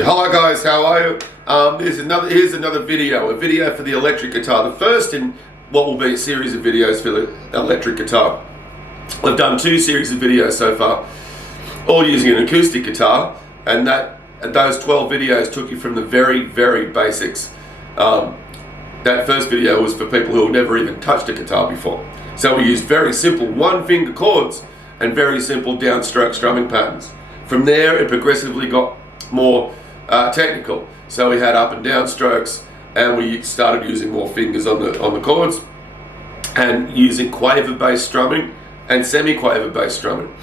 Hello guys, how are you? Here's another video, a video for the electric guitar. The first in what will be a series of videos for the electric guitar. I've done 2 series of videos so far, all using an acoustic guitar, and those 12 videos took you from the very basics. That first video was for people who have never even touched a guitar before. So we used very simple one-finger chords and very simple downstroke strumming patterns. From there, it progressively got more technical. So we had up and down strokes, and we started using more fingers on the chords, and using quaver-based strumming and semi-quaver-based strumming.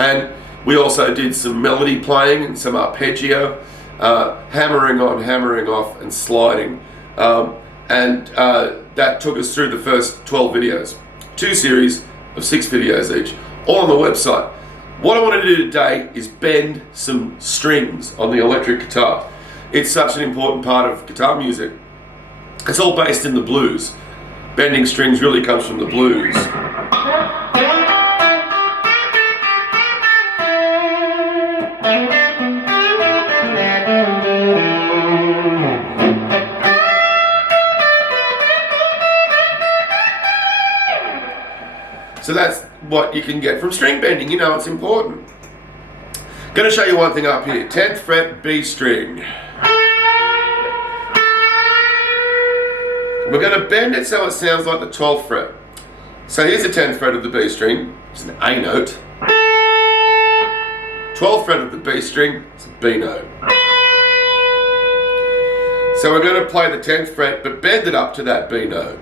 And we also did some melody playing and some arpeggio, hammering on, hammering off, and sliding. That took us through the first 12 videos. 2 series of 6 videos each, all on the website. What I want to do today is bend some strings on the electric guitar. It's such an important part of guitar music. It's all based in the blues. Bending strings really comes from the blues. So that's what you can get from string bending. You know, it's important. Going to show you one thing up here. 10th fret B string. We're going to bend it so it sounds like the 12th fret. So here's the 10th fret of the B string. It's an A note. 12th fret of the B string. It's a B note. So we're going to play the 10th fret, but bend it up to that B note.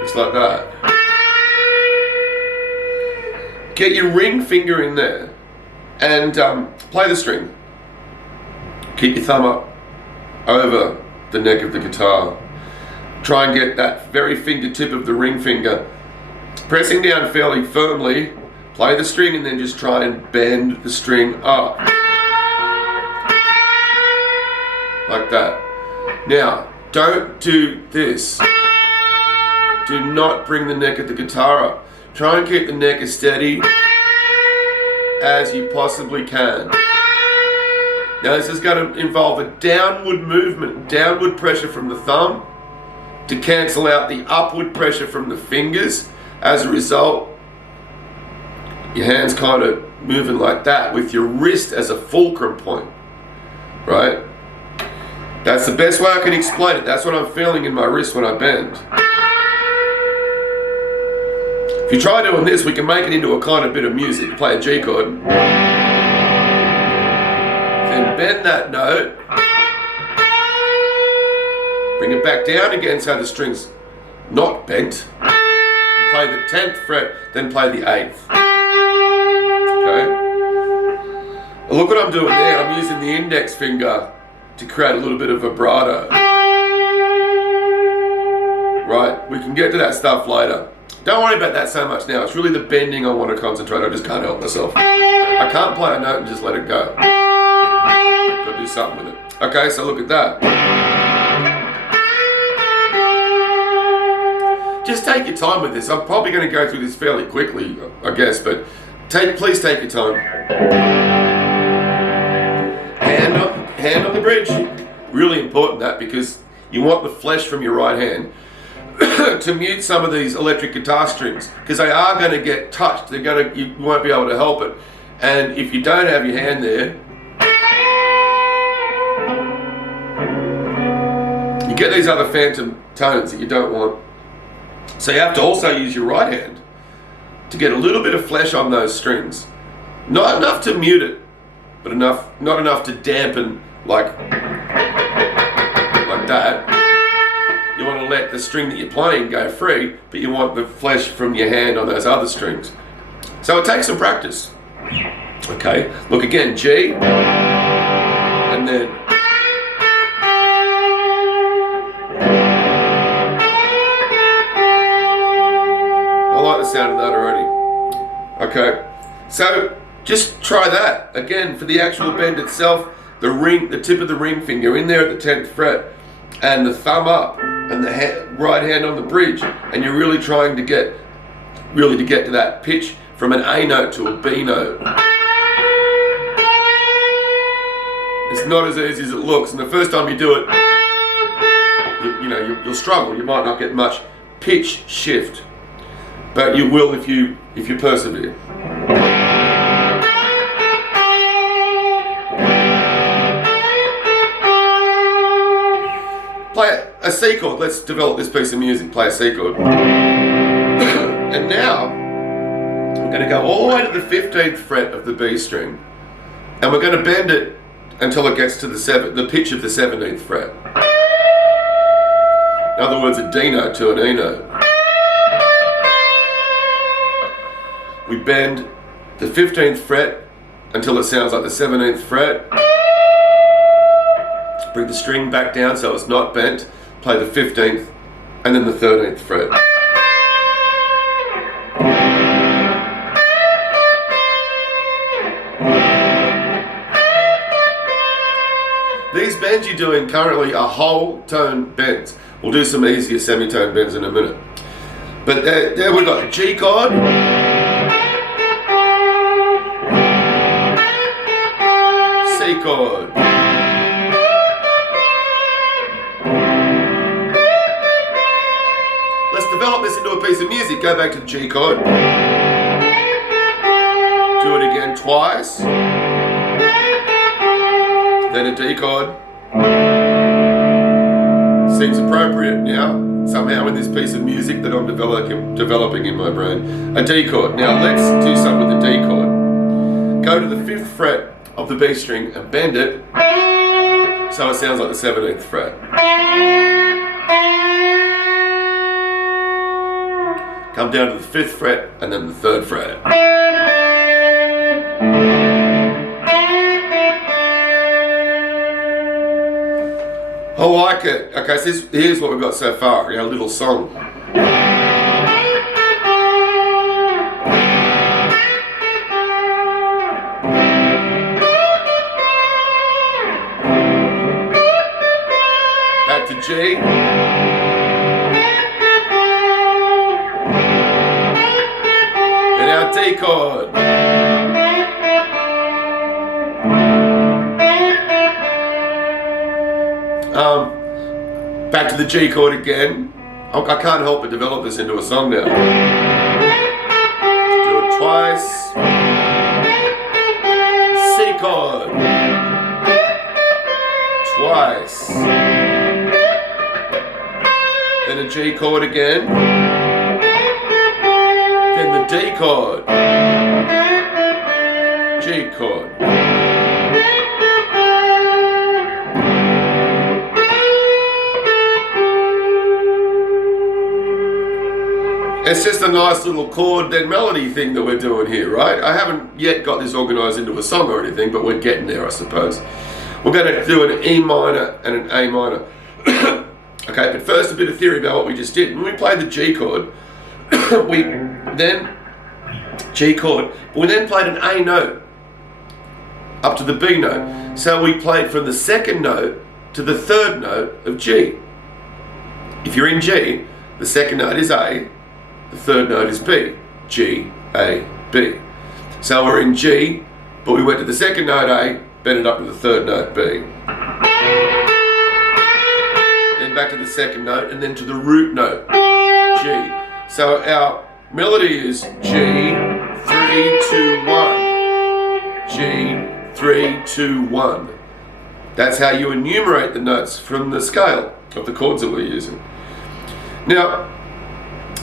Just like that. Get your ring finger in there and play the string. Keep your thumb up over the neck of the guitar. Try and get that very fingertip of the ring finger pressing down fairly firmly. Play the string and then just try and bend the string up. Like that. Now, don't do this. Do not bring the neck of the guitar up. Try and keep the neck as steady as you possibly can. Now this is going to involve a downward movement, downward pressure from the thumb to cancel out the upward pressure from the fingers. As a result, your hand's kind of moving like that with your wrist as a fulcrum point, right? That's the best way I can explain it. That's what I'm feeling in my wrist when I bend. If you try doing this, we can make it into a kind of bit of music. Play a G chord. Then bend that note. Bring it back down again so the string's not bent. Play the 10th fret, then play the 8th. Okay? Well, look what I'm doing there. I'm using the index finger to create a little bit of vibrato. Right? We can get to that stuff later. Don't worry about that so much now. It's really the bending I want to concentrate. I just can't help myself. I can't play a note and just let it go. Got to do something with it. Okay, so look at that. Just take your time with this. I'm probably going to go through this fairly quickly, I guess, but please take your time. Hand on the bridge. Really important that, because you want the flesh from your right hand to mute some of these electric guitar strings, because they are going to get touched. You won't be able to help it. And if you don't have your hand there, you get these other phantom tones that you don't want. So you have to also use your right hand to get a little bit of flesh on those strings. Not enough to mute it, but not enough to dampen like that. You want to let the string that you're playing go free, but you want the flesh from your hand on those other strings. So it takes some practice. Okay, look again, G, and then I like the sound of that already. Okay, so just try that again for the actual bend itself. The tip of the ring finger in there at the 10th fret, and the thumb up, and the right hand on the bridge, and you're really trying to get to that pitch from an A note to a B note. not as easy as it looks, and the first time you do it, you'll struggle. You might not get much pitch shift, but you will if you persevere. Play a C chord. Let's develop this piece of music. Play a C chord. And now we're going to go all the way to the 15th fret of the B string, and we're going to bend it until it gets to the pitch of the 17th fret. In other words, a D note to an E note. We bend the 15th fret until it sounds like the 17th fret. Bring the string back down so it's not bent. Play the 15th and then the 13th fret. These bends you're doing currently are whole tone bends. We'll do some easier semitone bends in a minute. But there we've got the G chord, C chord, let's develop this into a piece of music. Go back to the G chord, do it again twice, then a D chord. Seems appropriate now, somehow, in this piece of music that I'm developing in my brain. A D chord. Now let's do something with the D chord. Go to the 5th fret of the B string and bend it so it sounds like the 17th fret. Come down to the 5th fret and then the 3rd fret. I like it. Okay, so here's what we've got so far, a little song. Back to G. And our D chord. Back to the G chord again. I can't help but develop this into a song now. Do it twice. C chord. Twice. Then a G chord again. Then the D chord. G chord. It's just a nice little chord then melody thing that we're doing here, right? I haven't yet got this organised into a song or anything, but we're getting there, I suppose. We're going to do an E minor and an A minor. Okay, but first a bit of theory about what we just did. When we played the G chord, we then played an A note up to the B note. So we played from the 2nd note to the 3rd note of G. If you're in G, the 2nd note is A, the 3rd note is B. G, A, B. So we're in G, but we went to the 2nd note A, bent it up to the 3rd note B. Then back to the 2nd note, and then to the root note, G. So our melody is G, 3, 2, 1. G, 3, 2, 1. That's how you enumerate the notes from the scale of the chords that we're using. Now,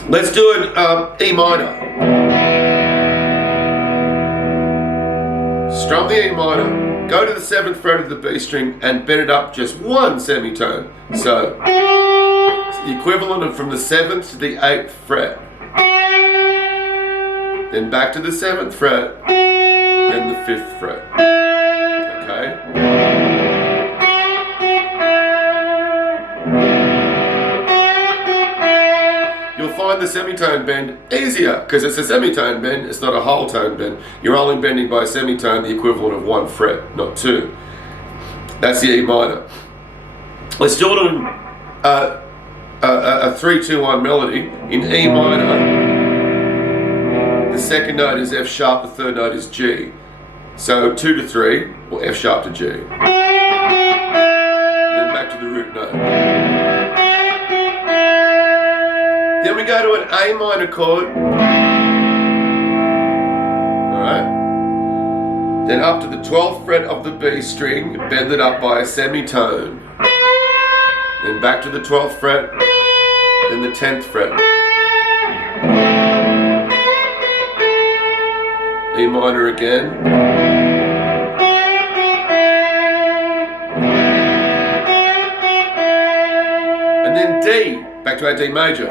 let's do an E minor. Strum the E minor, go to the 7th fret of the B string and bend it up just one semitone. So, it's the equivalent of from the 7th to the 8th fret. Then back to the 7th fret, then the 5th fret. Okay? You'll find the semitone bend easier because it's a semitone bend, it's not a whole tone bend. You're only bending by a semitone the equivalent of 1 fret, not 2. That's the E minor. Let's do it on a 3-2-1 melody in E minor. The 2nd note is F sharp, the 3rd note is G. So 2 to 3, or F sharp to G. back to the root note. Then we go to an A minor chord. Alright. Then up to the 12th fret of the B string, bend it up by a semitone. Then back to the 12th fret, then the 10th fret. E minor again. And then D, back to our D major.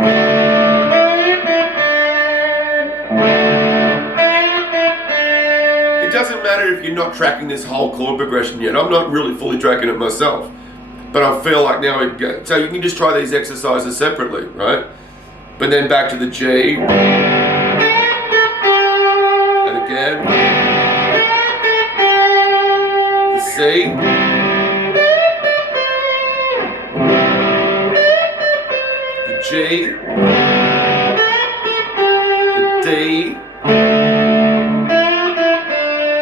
It doesn't matter if you're not tracking this whole chord progression yet. I'm not really fully tracking it myself. But I feel like now we go. So you can just try these exercises separately, right? But then back to the G. And again. The C. The G. The D.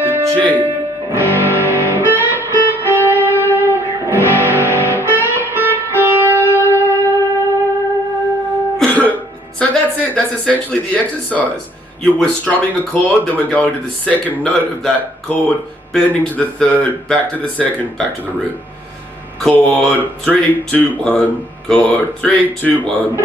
The G. So that's it. That's essentially the exercise. We're strumming a chord, then we're going to the second note of that chord, bending to the third, back to the second, back to the root. Chord 3, 2, 1. Chord 3, 2, 1.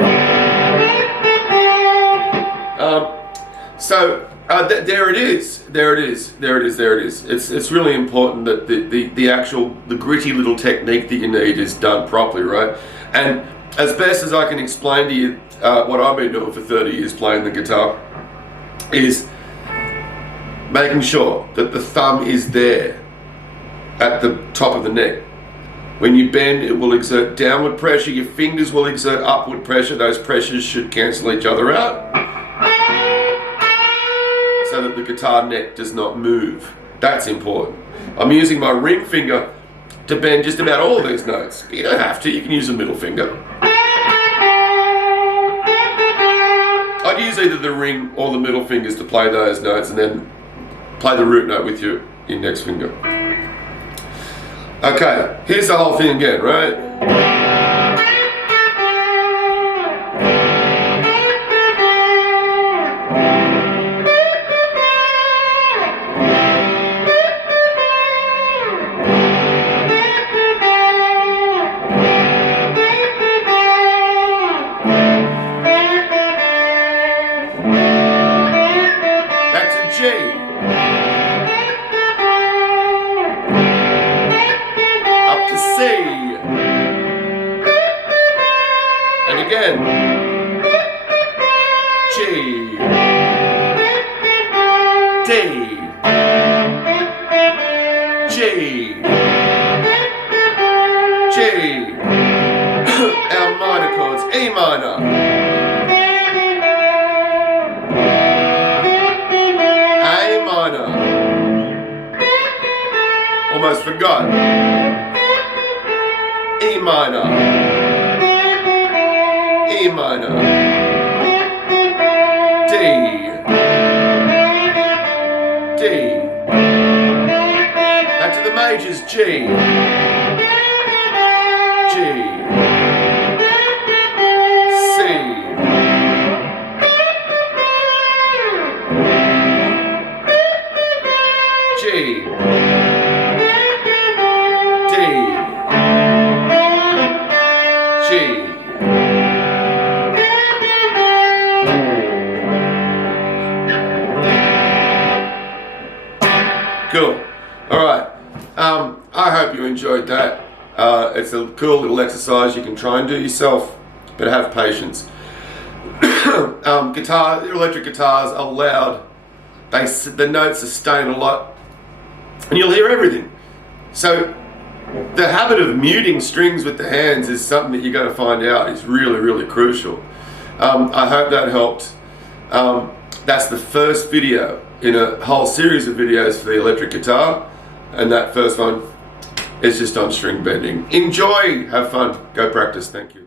There it is. There it is. There it is. There it is. It's really important that the gritty little technique that you need is done properly, right? And as best as I can explain to you, what I've been doing for 30 years playing the guitar is making sure that the thumb is there at the top of the neck. When you bend, it will exert downward pressure, your fingers will exert upward pressure. Those pressures should cancel each other out so that the guitar neck does not move. That's important. I'm using my ring finger to bend just about all of these notes. But you don't have to, you can use a middle finger. I'd use either the ring or the middle fingers to play those notes and then play the root note with your index finger. Okay, here's the whole thing again, right? G. Up to C. And again. G. D. G. G. Our minor chords. E minor. Almost forgot. E minor. E minor. D. D. Back to the majors. G. G. C. G. G. Cool. All right. I hope you enjoyed that. It's a cool little exercise you can try and do yourself, but have patience. Electric guitars are loud. The notes sustain a lot, and you'll hear everything. So the habit of muting strings with the hands is something that you're going to find out is really, really crucial. I hope that helped. That's the first video in a whole series of videos for the electric guitar, and that first one is just on string bending. Enjoy, have fun, go practice. Thank you.